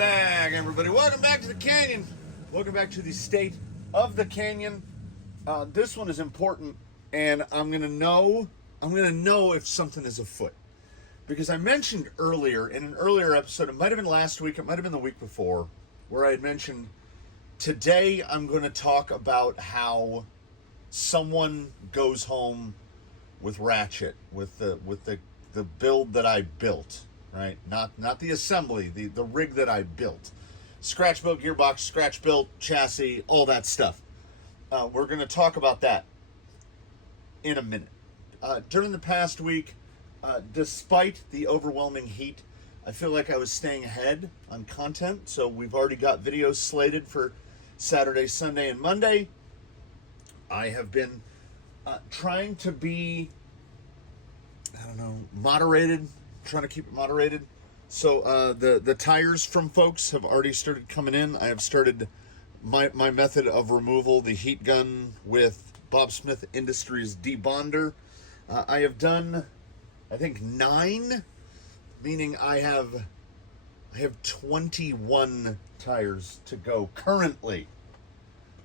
back, everybody. Welcome back to the canyon. Welcome back to the state of the canyon. This one is important, and I'm gonna know if something is afoot, because I mentioned earlier in an earlier episode, it might have been last week, it might have been the week before, where I had mentioned today I'm going to talk about how someone goes home with Ratchet, with the build that I built. Right, not the assembly, the rig that I built, scratch built gearbox, scratch built chassis, all that stuff. We're going to talk about that in a minute. During the past week, despite the overwhelming heat, I feel like I was staying ahead on content. So we've already got videos slated for Saturday, Sunday, and Monday. I have been trying to be, moderated. Trying to keep it moderated. So the tires from folks have already started coming in. I have started my method of removal, the heat gun with Bob Smith Industries debonder. I have done, I think, 9, meaning I have 21 tires to go currently.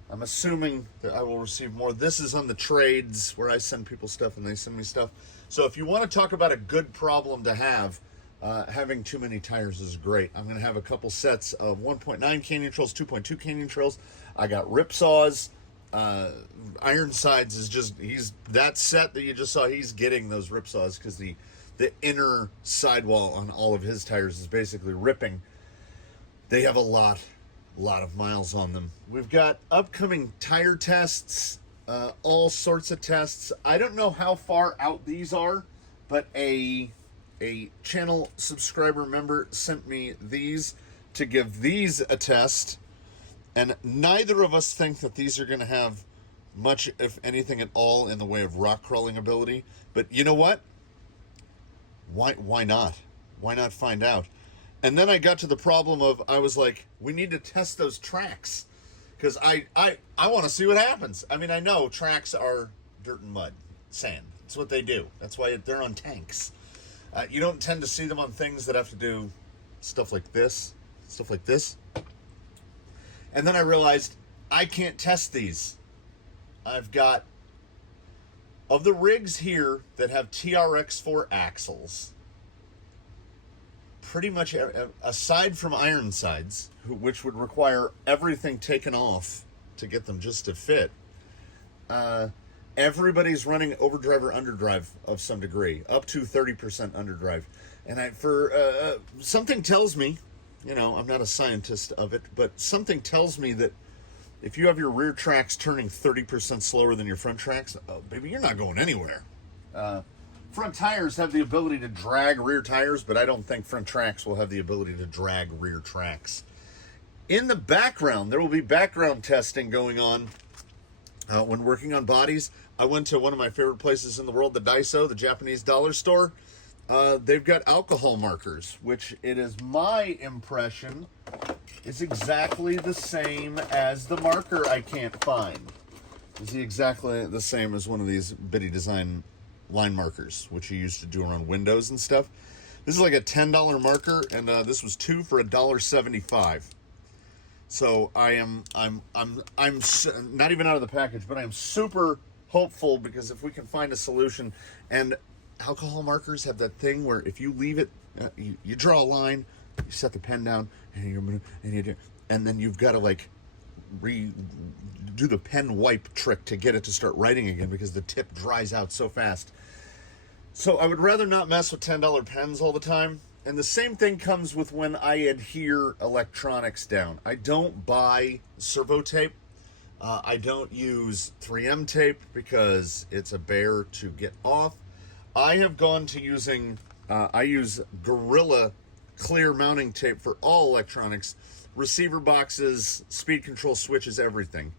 I'm assuming that I will receive more. This is on the trades where I send people stuff and they send me stuff. So if you want to talk about a good problem to have, having too many tires is great. I'm going to have a couple sets of 1.9 Canyon Trails, 2.2 Canyon Trails. I got Ripsaws. Ironsides is just, that set that you just saw, he's getting those Ripsaws because the inner sidewall on all of his tires is basically ripping. They have a lot of miles on them. We've got upcoming tire tests, all sorts of tests. I don't know how far out these are, but a channel subscriber member sent me these to give these a test, and neither of us think that these are going to have much, if anything at all, in the way of rock crawling ability. But you know what? Why not? Why not find out? And then I got to the problem of, I was like, we need to test those tracks, because I want to see what happens. I mean, I know tracks are dirt and mud, sand. That's what they do. That's why they're on tanks. You don't tend to see them on things that have to do stuff like this. And then I realized I can't test these. I've got, of the rigs here that have TRX4 axles, pretty much, aside from Ironsides, which would require everything taken off to get them just to fit, everybody's overdrive or underdrive of some degree, up to 30% underdrive. And something tells me, I'm not a scientist of it, but something tells me that if you have your rear tracks turning 30% slower than your front tracks, baby, you're not going anywhere. Front tires have the ability to drag rear tires, but I don't think front tracks will have the ability to drag rear tracks. In the background, there will be background testing going on when working on bodies. I went to one of my favorite places in the world, the Daiso, the Japanese dollar store. They've got alcohol markers, which it is my impression is exactly the same as the marker I can't find. Is he exactly the same as one of these bitty design line markers, which you used to do around windows and stuff? This is like a $10 marker, and this was 2 for $1.75. So I'm not even out of the package, but I am super hopeful, because if we can find a solution, and alcohol markers have that thing where if you leave it, you draw a line, you set the pen down, and then you've got to like do the pen wipe trick to get it to start writing again, because the tip dries out so fast. So I would rather not mess with $10 pens all the time. And the same thing comes with when I adhere electronics down. I don't buy servo tape. I don't use 3M tape because it's a bear to get off. I have gone to using, I use Gorilla clear mounting tape for all electronics, receiver boxes, speed control switches, everything.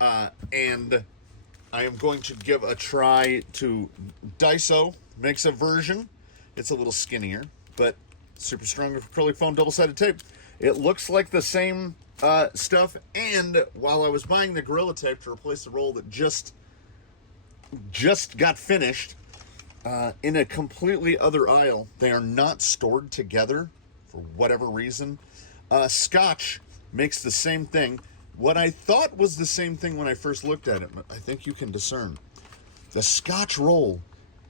And I am going to give a try to, Daiso makes a version. It's a little skinnier, but super strong acrylic foam double-sided tape. It looks like the same stuff, and while I was buying the Gorilla tape to replace the roll that just got finished, in a completely other aisle, they are not stored together for whatever reason. Scotch makes the same thing. What I thought was the same thing when I first looked at it, I think you can discern. The Scotch roll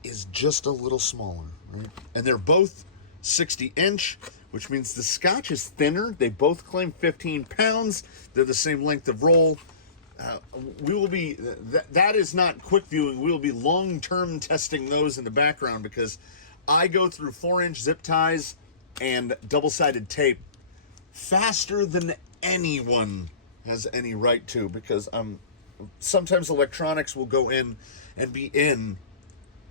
is just a little smaller, right? And they're both 60-inch, which means the Scotch is thinner. They both claim 15 pounds. They're the same length of roll. We will be, that is not quick viewing. We will be long-term testing those in the background because I go through 4-inch zip ties and double-sided tape faster than anyone has any right to, because sometimes electronics will go in and be in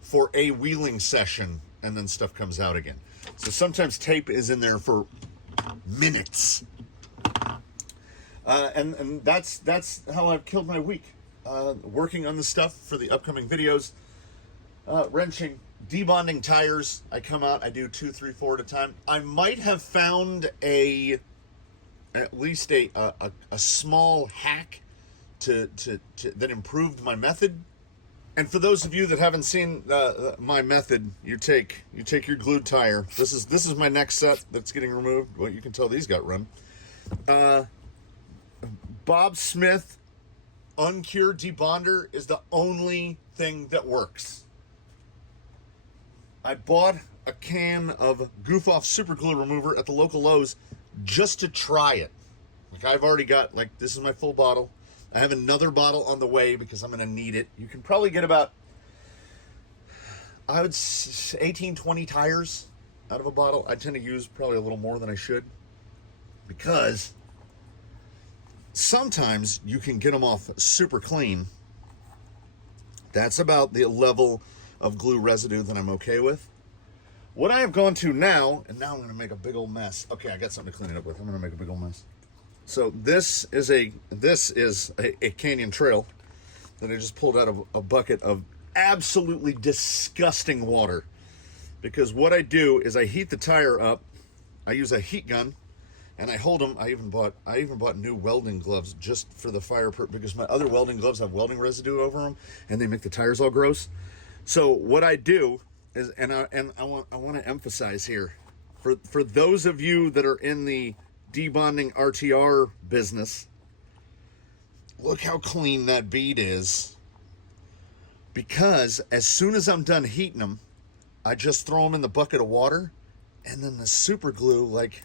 for a wheeling session and then stuff comes out again. So sometimes tape is in there for minutes. And that's how I've killed my week. Working on the stuff for the upcoming videos. Wrenching, debonding tires. I come out, I do 2, 3, 4 at a time. I might have found at least a small hack to that improved my method. And for those of you that haven't seen my method, you take your glued tire. This is my next set that's getting removed. Well, you can tell these got run. Bob Smith uncured debonder is the only thing that works. I bought a can of Goof Off super glue remover at the local Lowe's just to try it. Like, I've already got, like, this is my full bottle. I have another bottle on the way because I'm going to need it. You can probably get about, I would say 18, 20 tires out of a bottle. I tend to use probably a little more than I should because sometimes you can get them off super clean. That's about the level of glue residue that I'm okay with. What I have gone to now, and now I'm going to make a big old mess. Okay, I got something to clean it up with. I'm going to make a big old mess. So this is a canyon trail that I just pulled out of a bucket of absolutely disgusting water. Because what I do is I heat the tire up. I use a heat gun, and I hold them. I even bought new welding gloves just for the fire because my other welding gloves have welding residue over them, and they make the tires all gross. So what I do is, and I want to emphasize here, for those of you that are in the debonding RTR business, look how clean that bead is. Because as soon as I'm done heating them, I just throw them in the bucket of water, and then the super glue, like,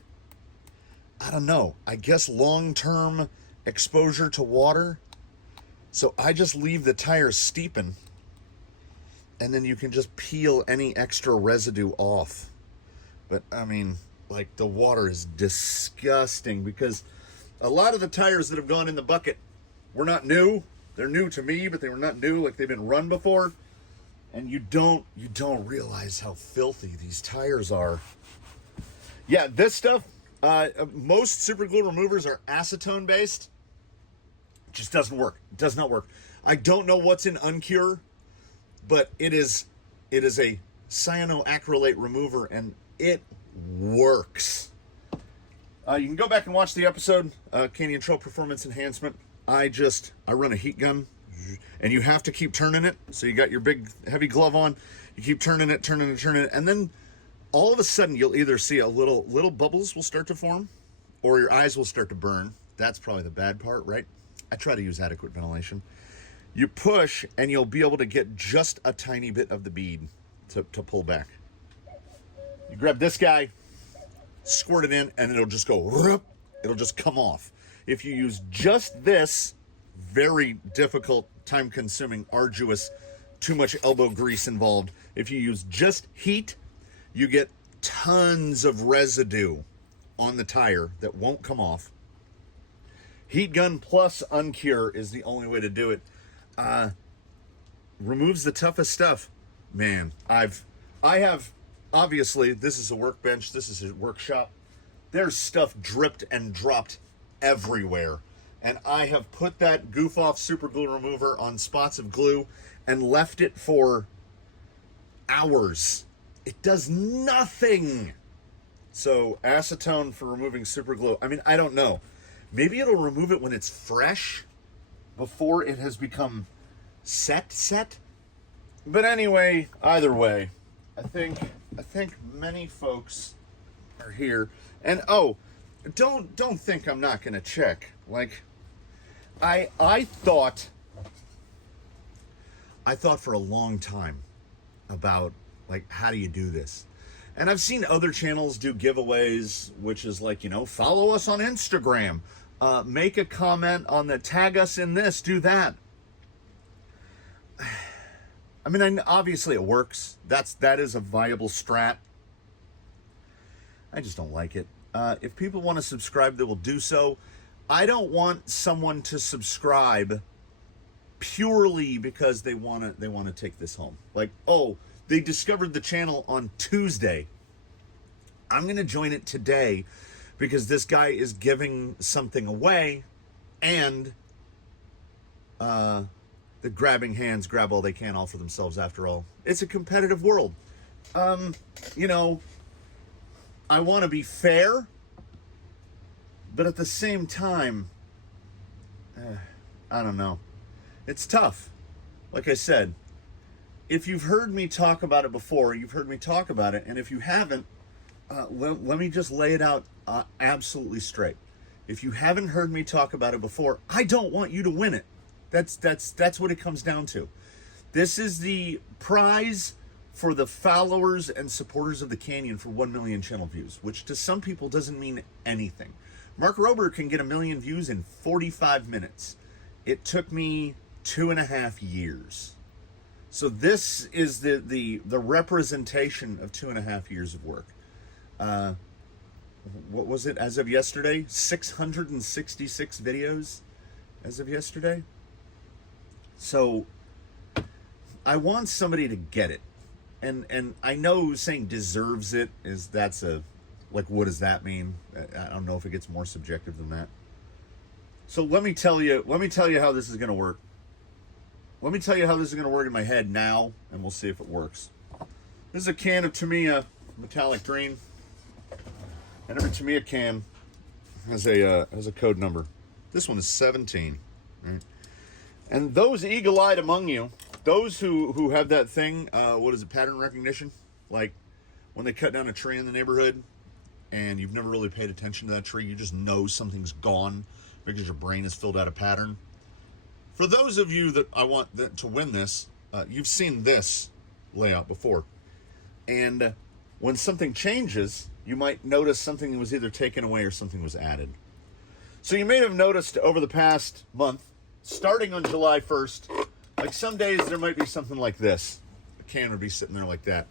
I don't know, I guess long-term exposure to water. So I just leave the tires steeping, and then you can just peel any extra residue off. But I mean, like, the water is disgusting because a lot of the tires that have gone in the bucket were not new. They're new to me, but they were not new, like they've been run before. And you don't realize how filthy these tires are. Yeah, this stuff, most super glue removers are acetone based. It just doesn't work. It does not work. I don't know what's in Uncure, but it is a cyanoacrylate remover, and it works. You can go back and watch the episode, Canyon Trail Performance Enhancement. I run a heat gun, and you have to keep turning it. So you got your big heavy glove on, you keep turning it, and then all of a sudden you'll either see a little bubbles will start to form, or your eyes will start to burn. That's probably the bad part, right? I try to use adequate ventilation. You push, and you'll be able to get just a tiny bit of the bead to pull back. You grab this guy, squirt it in, and it'll just go, it'll just come off. If you use just this, very difficult, time-consuming, arduous, too much elbow grease involved. If you use just heat, you get tons of residue on the tire that won't come off. Heat gun plus Uncure is the only way to do it. Removes the toughest stuff. Man, I have, obviously, this is a workbench, this is a workshop. There's stuff dripped and dropped everywhere. And I have put that Goof Off super glue remover on spots of glue and left it for hours. It does nothing. So acetone for removing super glue. I mean, I don't know. Maybe it'll remove it when it's fresh, before it has become set. But anyway, either way, I think many folks are here. And don't think I'm not gonna check. Like, I thought for a long time about, like, how do you do this? And I've seen other channels do giveaways, which is like, follow us on Instagram, make a comment on the, tag us in this, do that. I mean, obviously it works. That is a viable strat. I just don't like it. If people want to subscribe, they will do so. I don't want someone to subscribe purely because they want to take this home. Like, oh, they discovered the channel on Tuesday. I'm going to join it today because this guy is giving something away, and the grabbing hands grab all they can, all for themselves after all. It's a competitive world. I want to be fair, but at the same time, I don't know. It's tough. Like I said, if you've heard me talk about it before, you've heard me talk about it. And if you haven't, let me just lay it out absolutely straight. If you haven't heard me talk about it before, I don't want you to win it. That's what it comes down to. This is the prize for the followers and supporters of the Canyon for 1 million channel views, which to some people doesn't mean anything. Mark Rober can get 1 million views in 45 minutes. It took me 2.5 years. So this is the representation of 2.5 years of work. What was it as of yesterday? 666 videos as of yesterday. So I want somebody to get it. And I know saying deserves it what does that mean? I don't know if it gets more subjective than that. So let me tell you how this is going to work. Let me tell you how this is going to work in my head now, and we'll see if it works. This is a can of Tamiya metallic green, and every Tamiya can has a code number. This one is 17. Right? And those eagle-eyed among you, those who have that thing, pattern recognition? Like when they cut down a tree in the neighborhood, and you've never really paid attention to that tree, you just know something's gone because your brain is filled out of pattern. For those of you that I want to win this, you've seen this layout before. And when something changes, you might notice something was either taken away or something was added. So you may have noticed over the past month, starting on July 1st, like some days there might be something like this. A can would be sitting there like that.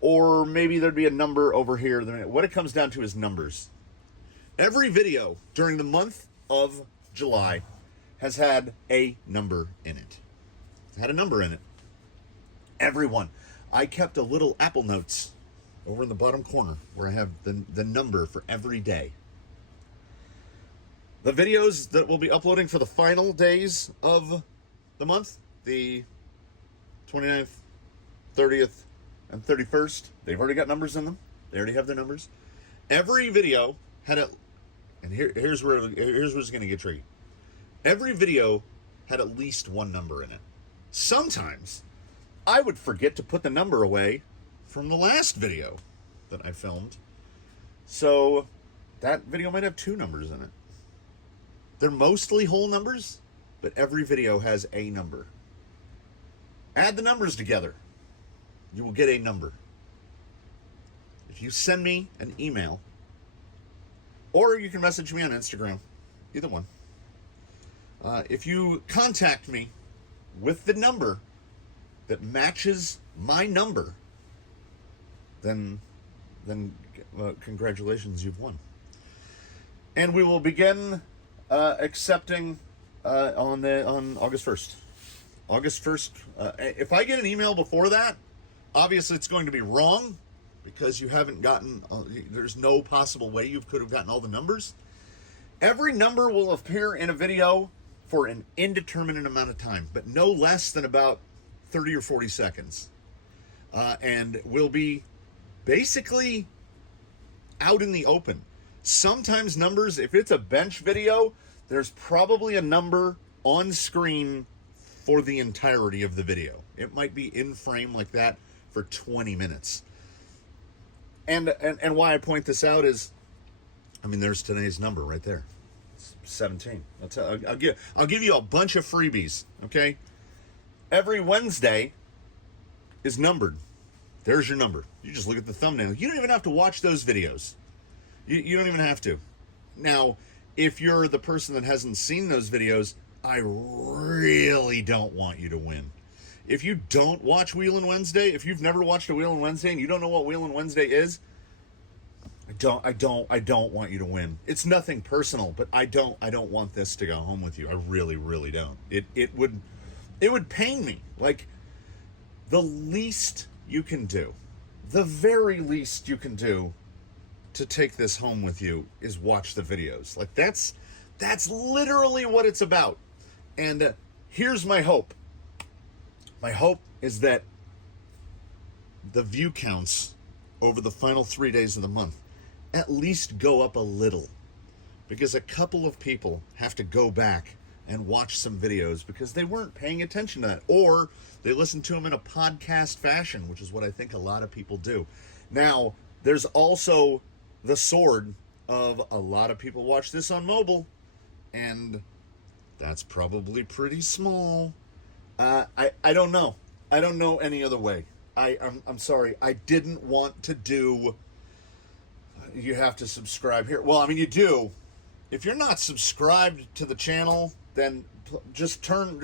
Or maybe there'd be a number over here. What it comes down to is numbers. Every video during the month of July has had a number in it. It's had a number in it. Everyone. I kept a little Apple Notes over in the bottom corner where I have the number for every day. The videos that we'll be uploading for the final days of the month, the 29th, 30th, and 31st, they've already got numbers in them. They already have their numbers. Every video had and here's where it's going to get tricky. Every video had at least one number in it. Sometimes I would forget to put the number away from the last video that I filmed. So that video might have 2 numbers in it. They're mostly whole numbers, but every video has a number. Add the numbers together. You will get a number. If you send me an email, or you can message me on Instagram, either one. If you contact me with the number that matches my number, then congratulations, you've won. And we will begin accepting on August 1st. August 1st. If I get an email before that, obviously it's going to be wrong because you haven't gotten, there's no possible way you could have gotten all the numbers. Every number will appear in a video for an indeterminate amount of time, but no less than about 30 or 40 seconds. And will be basically out in the open. Sometimes numbers, if it's a bench video, there's probably a number on screen for the entirety of the video. It might be in frame like that for 20 minutes. And why I point this out is I mean, there's today's number right there. It's 17. I'll give you a bunch of freebies, okay? Every Wednesday is numbered. There's your number. You just look at the thumbnail. You don't even have to watch those videos. You don't even have to. Now, if you're the person that hasn't seen those videos, I really don't want you to win. If you don't watch Wheelin' Wednesday, if you've never watched a Wheelin' Wednesday and you don't know what Wheelin' Wednesday is, I don't want you to win. It's nothing personal, but I don't want this to go home with you. I really, really don't. It would pain me. Like, the least you can do, the very least you can do to take this home with you is watch the videos. Like, that's literally what it's about. And here's my hope. My hope is that the view counts over the final 3 days of the month at least go up a little, because a couple of people have to go back and watch some videos because they weren't paying attention to that, or they listened to them in a podcast fashion, which is what I think a lot of people do. Now, there's also the sword of a lot of people watch this on mobile, and that's probably pretty small. I don't know. I don't know any other way. I'm sorry. I didn't want to do, you have to subscribe here. Well, I mean, you do. If you're not subscribed to the channel, then just don't.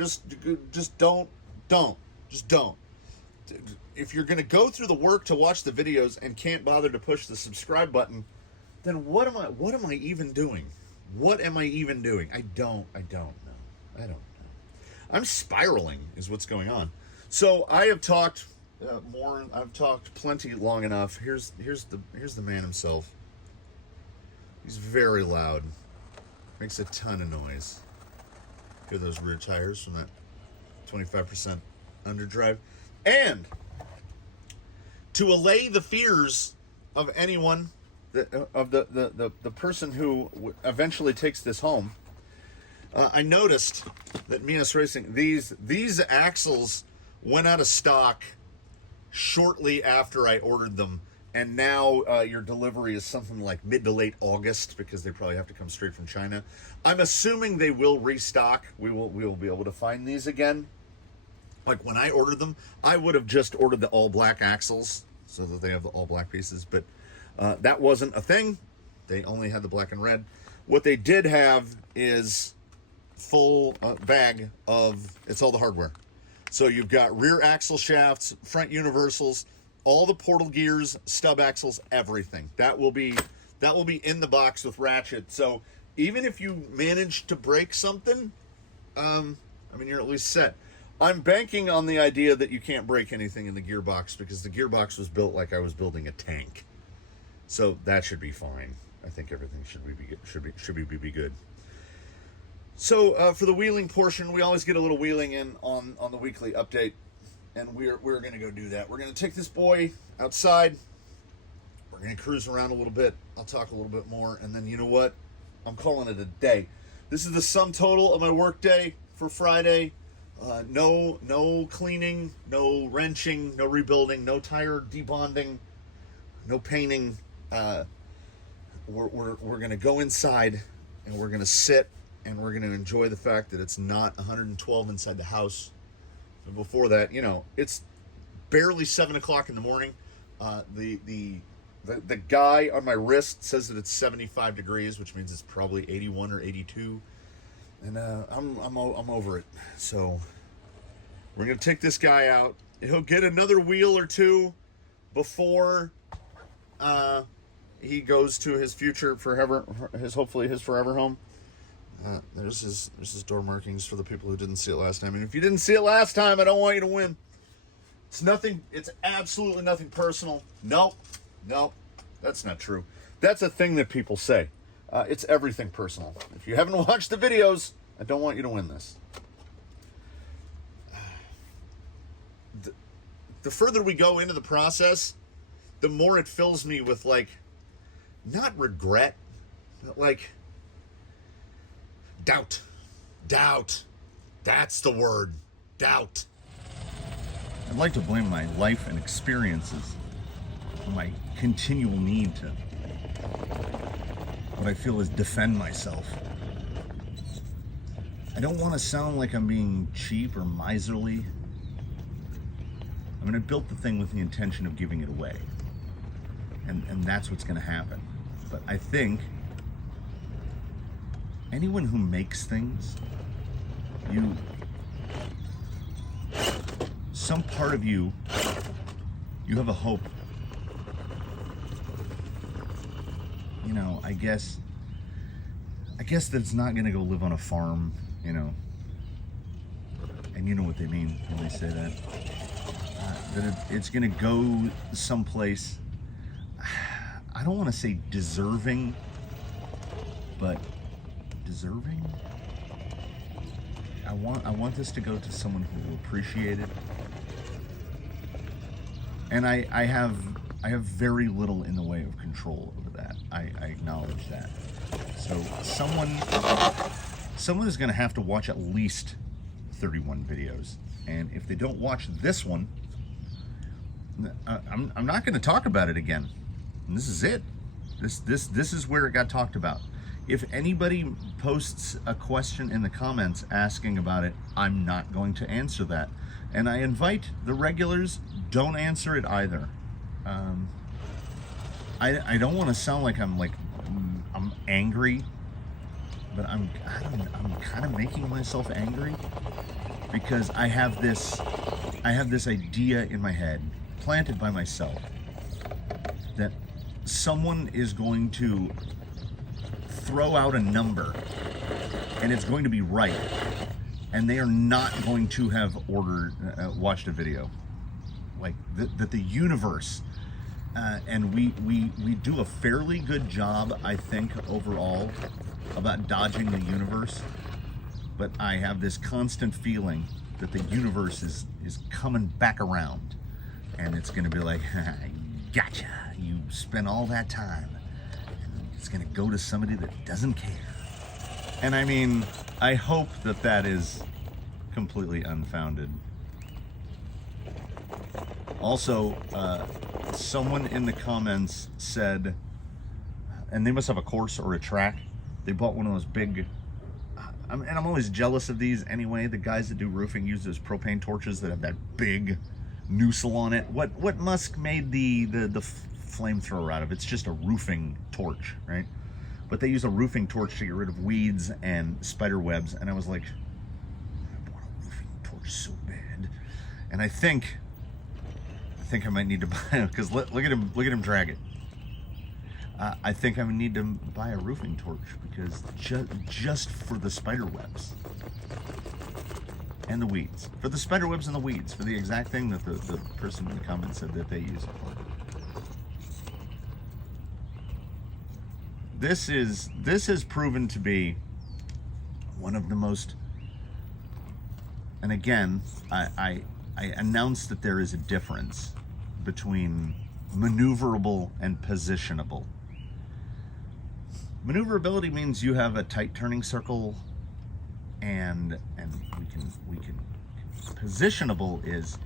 If you're going to go through the work to watch the videos and can't bother to push the subscribe button, then what am I even doing? What am I even doing? I don't know. I'm spiraling is what's going on. So I have talked more. I've talked plenty long enough. Here's the man himself. He's very loud. Makes a ton of noise. Hear those rear tires from that 25% underdrive. And to allay the fears of anyone, of the person who eventually takes this home, I noticed that Minas Racing, these axles went out of stock shortly after I ordered them, and now your delivery is something like mid to late August, because they probably have to come straight from China. I'm assuming they will restock. We will be able to find these again. Like, when I ordered them, I would have just ordered the all black axles so that they have the all black pieces, but that wasn't a thing. They only had the black and red. What they did have is full bag of, it's all the hardware. So you've got rear axle shafts, front universals, all the portal gears, stub axles, everything. That will be in the box with ratchet. So even if you manage to break something, I mean, you're at least set. I'm banking on the idea that you can't break anything in the gearbox, because the gearbox was built like I was building a tank. So that should be fine. I think everything should be good. So for the wheeling portion, we always get a little wheeling in on the weekly update, and we're going to go do that. We're going to take this boy outside. We're going to cruise around a little bit. I'll talk a little bit more, and then you know what? I'm calling it a day. This is the sum total of my work day for Friday. No cleaning, no wrenching, no rebuilding, no tire debonding, no painting. We're going to go inside, and we're going to sit, and we're going to enjoy the fact that it's not 112 inside the house. And before that, you know, it's barely 7 o'clock in the morning. The guy on my wrist says that it's 75 degrees, which means it's probably 81 or 82. And I'm over it. So we're going to take this guy out. He'll get another wheel or two before he goes to his future forever, hopefully his forever home. There's his door markings for the people who didn't see it last time. And if you didn't see it last time, I don't want you to win. It's absolutely nothing personal. Nope, that's not true. That's a thing that people say. It's everything personal. If you haven't watched the videos, I don't want you to win this. The further we go into the process, the more it fills me with, like, not regret, but like doubt. That's the word. Doubt. I'd like to blame my life and experiences for my continual need to what I feel is defend myself. I don't want to sound like I'm being cheap or miserly. I mean, I built the thing with the intention of giving it away. And that's what's going to happen. But I think anyone who makes things, some part of you have a hope. You know, I guess that it's not going to go live on a farm, you know. And you know what they mean when they say that. That it's going to go someplace, I don't want to say deserving, but deserving? I want this to go to someone who will appreciate it. And I have very little in the way of control over that. I acknowledge that. So someone is going to have to watch at least 31 videos. And if they don't watch this one, I'm not going to talk about it again. And this is it. This is where it got talked about. If anybody posts a question in the comments asking about it, I'm not going to answer that. And I invite the regulars, don't answer it either. I don't want to sound like I'm angry, but I'm kind of making myself angry because I have this idea in my head, planted by myself, that someone is going to throw out a number and it's going to be right, and they are not going to have watched a video. Like that the universe, and we do a fairly good job, I think, overall about dodging the universe, but I have this constant feeling that the universe is coming back around, and it's going to be like, gotcha, you spent all that time, and it's going to go to somebody that doesn't care. And I mean, I hope that is completely unfounded. Also, someone in the comments said, and they must have a course or a track, they bought one of those big, and I'm always jealous of these anyway. The guys that do roofing use those propane torches that have that big noosel on it. What Musk made the flamethrower out of? It's just a roofing torch, right? But they use a roofing torch to get rid of weeds and spider webs, and I was like, I want a roofing torch so bad. And I think I might need to buy it, because look at him drag it. I think I would need to buy a roofing torch, because just for the spider webs and the weeds, for the spider webs and the weeds, for the exact thing that the person in the comments said that they use it for. This has proven to be one of the most, and again, I announced that there is a difference between maneuverable and positionable. Maneuverability means you have a tight turning circle, and we can positionable is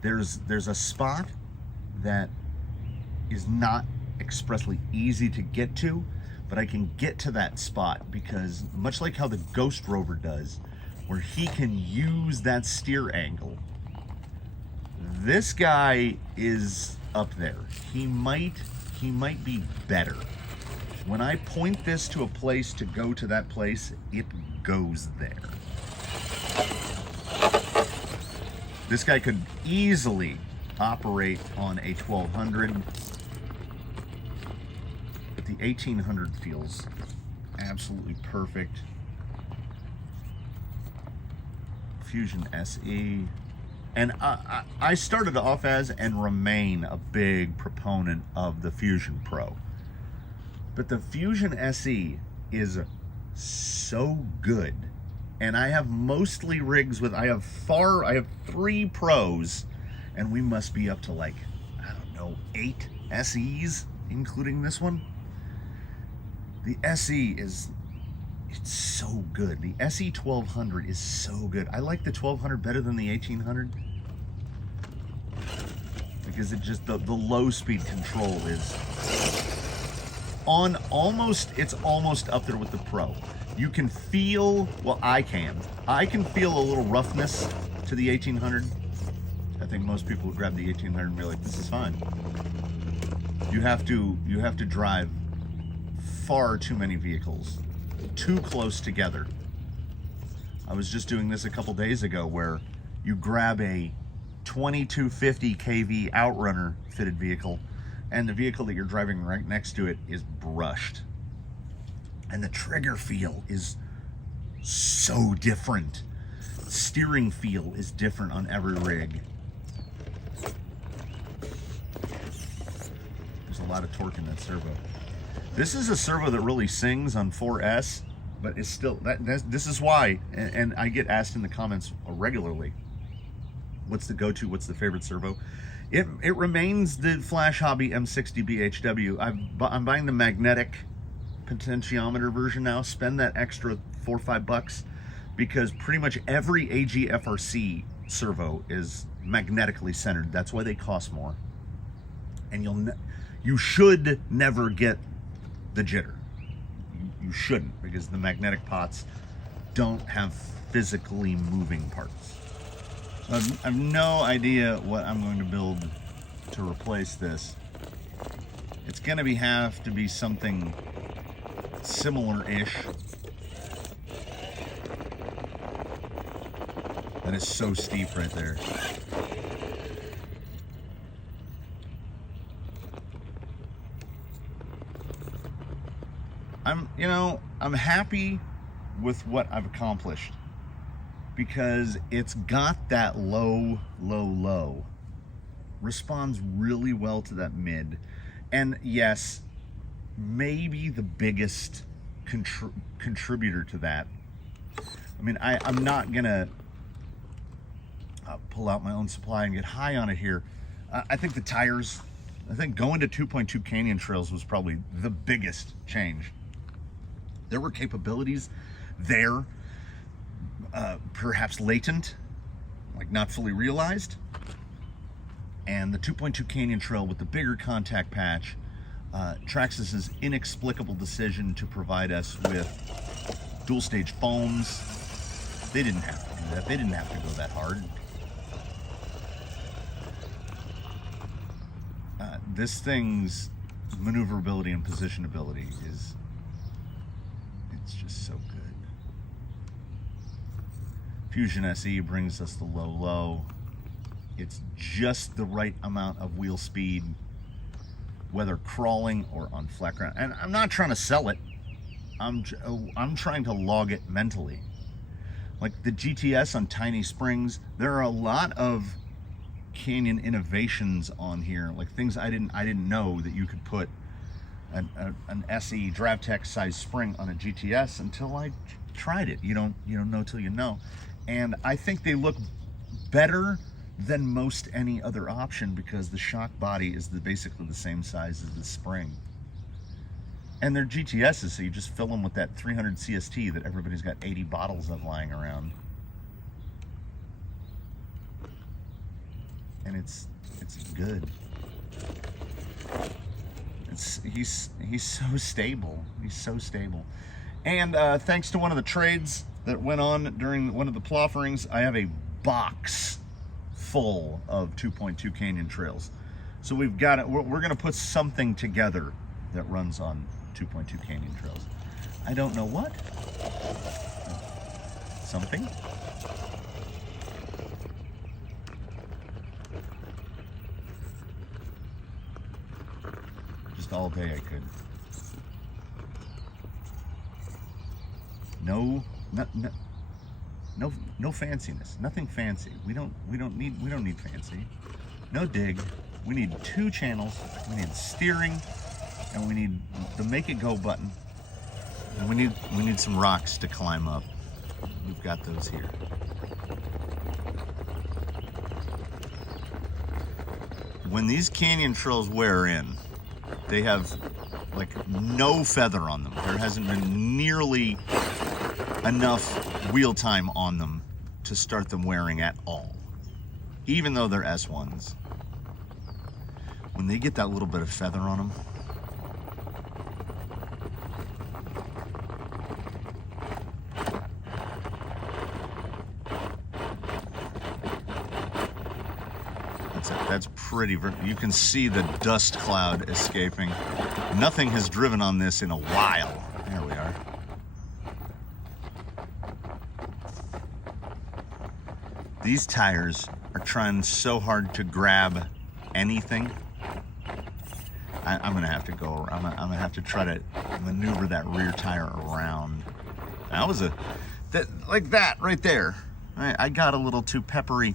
there's a spot that is not expressly easy to get to, but I can get to that spot because, much like how the Ghost Rover does, where he can use that steer angle, this guy is up there. He might be better. When I point this to a place to go to that place, it goes there. This guy could easily operate on a 1200, but the 1800 feels absolutely perfect. Fusion SE. And I started off as and remain a big proponent of the Fusion Pro. But the Fusion SE is so good. And I have mostly rigs with, I have 3 Pros, and we must be up to like, I don't know, 8 SEs, including this one. The SE it's so good. The SE 1200 is so good. I like the 1200 better than the 1800 because it just, the low speed control it's almost up there with the Pro. You can feel, well, I can feel a little roughness to the 1800. I think most people would grab the 1800 and be like, this is fine. You have to drive far too many vehicles too close together. I was just doing this a couple days ago where you grab a 2250 kV Outrunner fitted vehicle and the vehicle that you're driving right next to it is brushed. And the trigger feel is so different. Steering feel is different on every rig. There's a lot of torque in that servo. This is a servo that really sings on 4S, but it's still, this is why, and I get asked in the comments regularly, what's the go-to, what's the favorite servo? It remains the Flash Hobby M60 BHW. I'm buying the magnetic potentiometer version now. Spend that extra $4 or $5 because pretty much every AG FRC servo is magnetically centered. That's why they cost more. And you should never get the jitter. You shouldn't, because the magnetic pots don't have physically moving parts. So I have no idea what I'm going to build to replace this. It's going to have to be something similar-ish. That is so steep right there. I'm happy with what I've accomplished because it's got that low, responds really well to that mid. And yes, maybe the biggest contributor to that, I mean, I'm not gonna pull out my own supply and get high on it here. I think the tires, I think going to 2.2 Canyon trails was probably the biggest change. There were capabilities there, perhaps latent, like not fully realized. And the 2.2 Canyon Trail with the bigger contact patch, Traxxas's inexplicable decision to provide us with dual stage foams. They didn't have to do that. They didn't have to go that hard. This thing's maneuverability and positionability it's just so good. Fusion SE brings us the low. It's just the right amount of wheel speed, whether crawling or on flat ground. And I'm not trying to sell it. I'm trying to log it mentally. Like the GTS on tiny springs, there are a lot of Canyon innovations on here, like things I didn't know that you could put an SE DriveTech size spring on a GTS until I tried it. You don't know till you know. And I think they look better than most any other option because the shock body is basically the same size as the spring. And they're GTSs, so you just fill them with that 300 CST that everybody's got 80 bottles of lying around. And it's good. He's so stable. He's so stable. And thanks to one of the trades that went on during one of the plofferings, I have a box full of 2.2 Canyon trails. So we've got it. We're going to put something together that runs on 2.2 Canyon trails. I don't know what. Something. Just all day I could. No fanciness. Nothing fancy. We don't need fancy. No dig. We need 2 channels. We need steering, and we need the make it go button. And we need some rocks to climb up. We've got those here. When these Canyon trails wear in, they have like no feather on them. There hasn't been nearly enough wheel time on them to start them wearing at all, even though they're S1s. When they get that little bit of feather on them, pretty. You can see the dust cloud escaping. Nothing has driven on this in a while. There we are. These tires are trying so hard to grab anything. I'm gonna have to go. I'm gonna have to try to maneuver that rear tire around. That was like that right there. I got a little too peppery.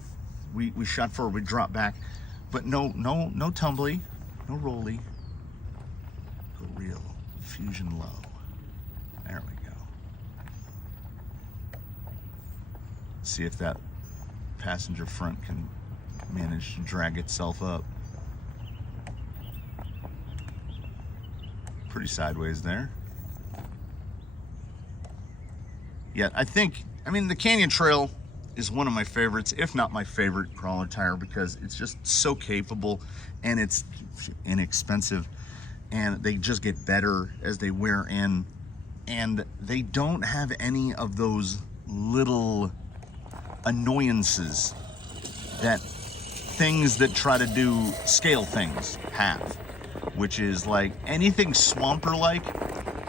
We shot forward, we dropped back, but no tumbly, no rolly. Go real fusion low. There we go. See if that passenger front can manage to drag itself up. Pretty sideways there. Yeah, I mean, the Canyon Trail is one of my favorites, if not my favorite crawler tire, because it's just so capable and it's inexpensive, and they just get better as they wear in, and they don't have any of those little annoyances that things that try to do scale things have, which is like anything swamper like,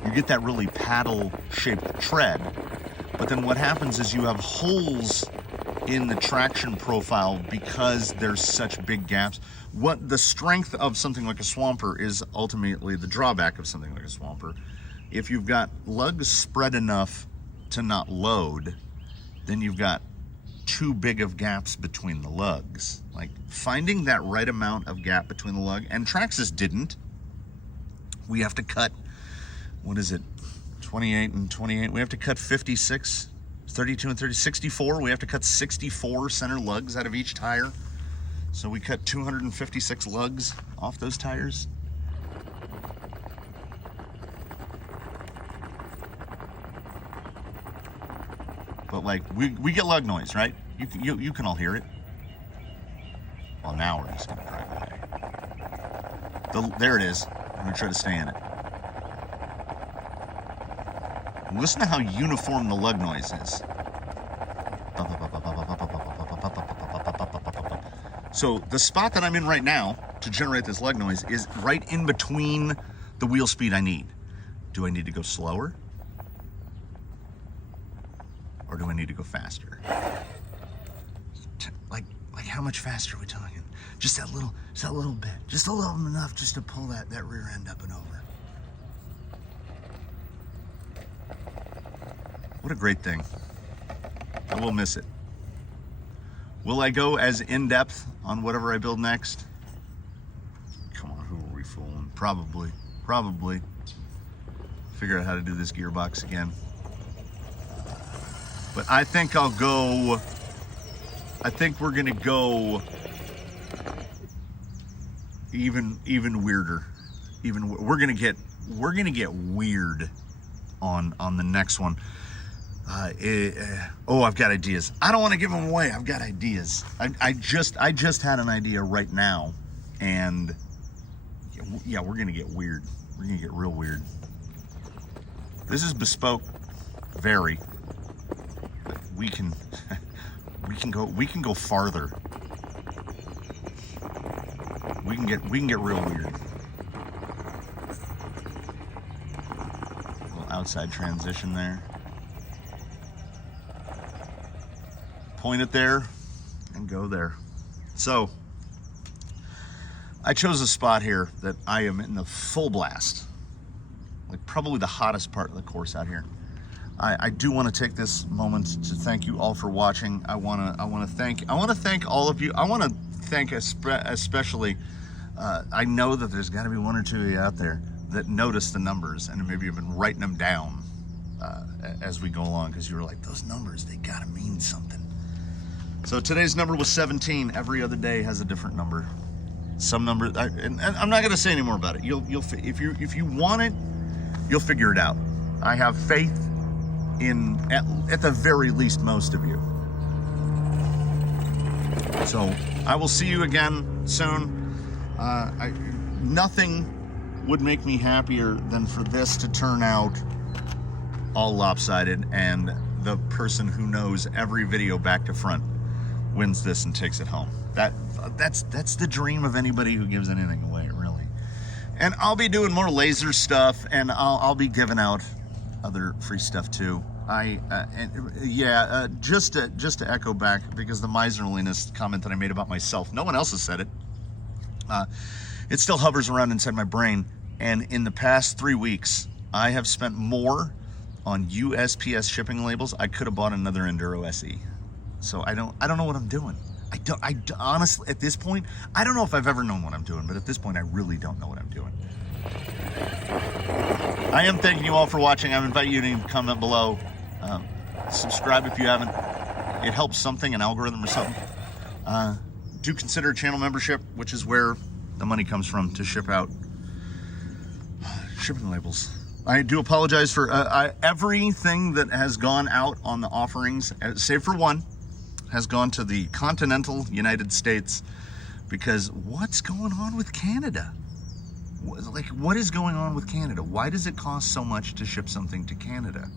you get that really paddle shaped tread, but then what happens is you have holes in the traction profile because there's such big gaps. What the strength of something like a swamper is ultimately the drawback of something like a swamper. If you've got lugs spread enough to not load, then you've got too big of gaps between the lugs. Like finding that right amount of gap between the lug, and Traxxas didn't. We have to cut, what is it, 28 and 28. We have to cut 56, 32 and 30, 64. We have to cut 64 center lugs out of each tire. So we cut 256 lugs off those tires. But like, we get lug noise, right? You can all hear it. Well, now we're just gonna drive away. There it is. I'm gonna try to stay in it. Listen to how uniform the lug noise is. So the spot that I'm in right now to generate this lug noise is right in between the wheel speed I need. Do I need to go slower? Or do I need to go faster? Like how much faster are we talking? Just that little bit. Just a little enough just to pull that rear end up and over. What a great thing. I will miss it. Will I go as in-depth on whatever I build next? Come on, who are we fooling? Probably. Figure out how to do this gearbox again. But I think we're gonna go even weirder. We're gonna get weird on the next one. I've got ideas. I don't want to give them away. I've got ideas. I just had an idea right now, and yeah, we're gonna get weird. We're gonna get real weird. This is bespoke, very. But we can go farther. We can get real weird. A little outside transition there. Point it there and go there. So I chose a spot here that I am in the full blast, like probably the hottest part of the course out here. I do want to take this moment to thank you all for watching. I want to thank all of you. I want to thank especially. I know that there's got to be one or two of you out there that notice the numbers and maybe you've been writing them down as we go along, because you were like, those numbers, they gotta mean something. So today's number was 17. Every other day has a different number. Some number, and I'm not gonna say any more about it. If you want it, you'll figure it out. I have faith in, at the very least, most of you. So I will see you again soon. Nothing would make me happier than for this to turn out all lopsided and the person who knows every video back to front wins this and takes it home. That's the dream of anybody who gives anything away, really. And I'll be doing more laser stuff, and I'll be giving out other free stuff too. Just to echo back, because the miserliness comment that I made about myself, no one else has said it. It still hovers around inside my brain. And in the past 3 weeks, I have spent more on USPS shipping labels. I could have bought another Enduro SE. So I don't know what I'm doing. I honestly, at this point, I don't know if I've ever known what I'm doing, but at this point, I really don't know what I'm doing. I am thanking you all for watching. I invite you to comment below. Subscribe if you haven't. It helps something, an algorithm or something. Do consider channel membership, which is where the money comes from to ship out shipping labels. I do apologize for everything that has gone out on the offerings, save for one, has gone to the continental United States, because what's going on with Canada? Like, what is going on with Canada? Why does it cost so much to ship something to Canada?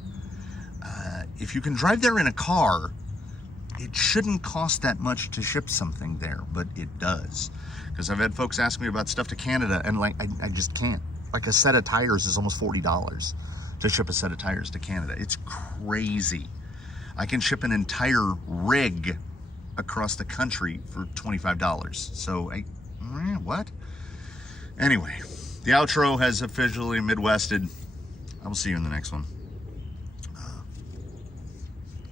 If you can drive there in a car, it shouldn't cost that much to ship something there, but it does. Because I've had folks ask me about stuff to Canada, and like, I just can't. Like, a set of tires is almost $40 to ship a set of tires to Canada. It's crazy. I can ship an entire rig across the country for $25. So, what? Anyway, the outro has officially Midwested. I will see you in the next one.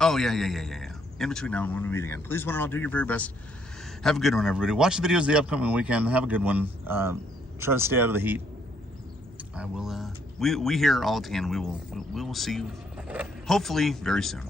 Yeah. In between now and when we meet again, please, one and all, do your very best. Have a good one, everybody. Watch the videos the upcoming weekend. Have a good one. Try to stay out of the heat. I will. We here all at the end. We will see you hopefully very soon.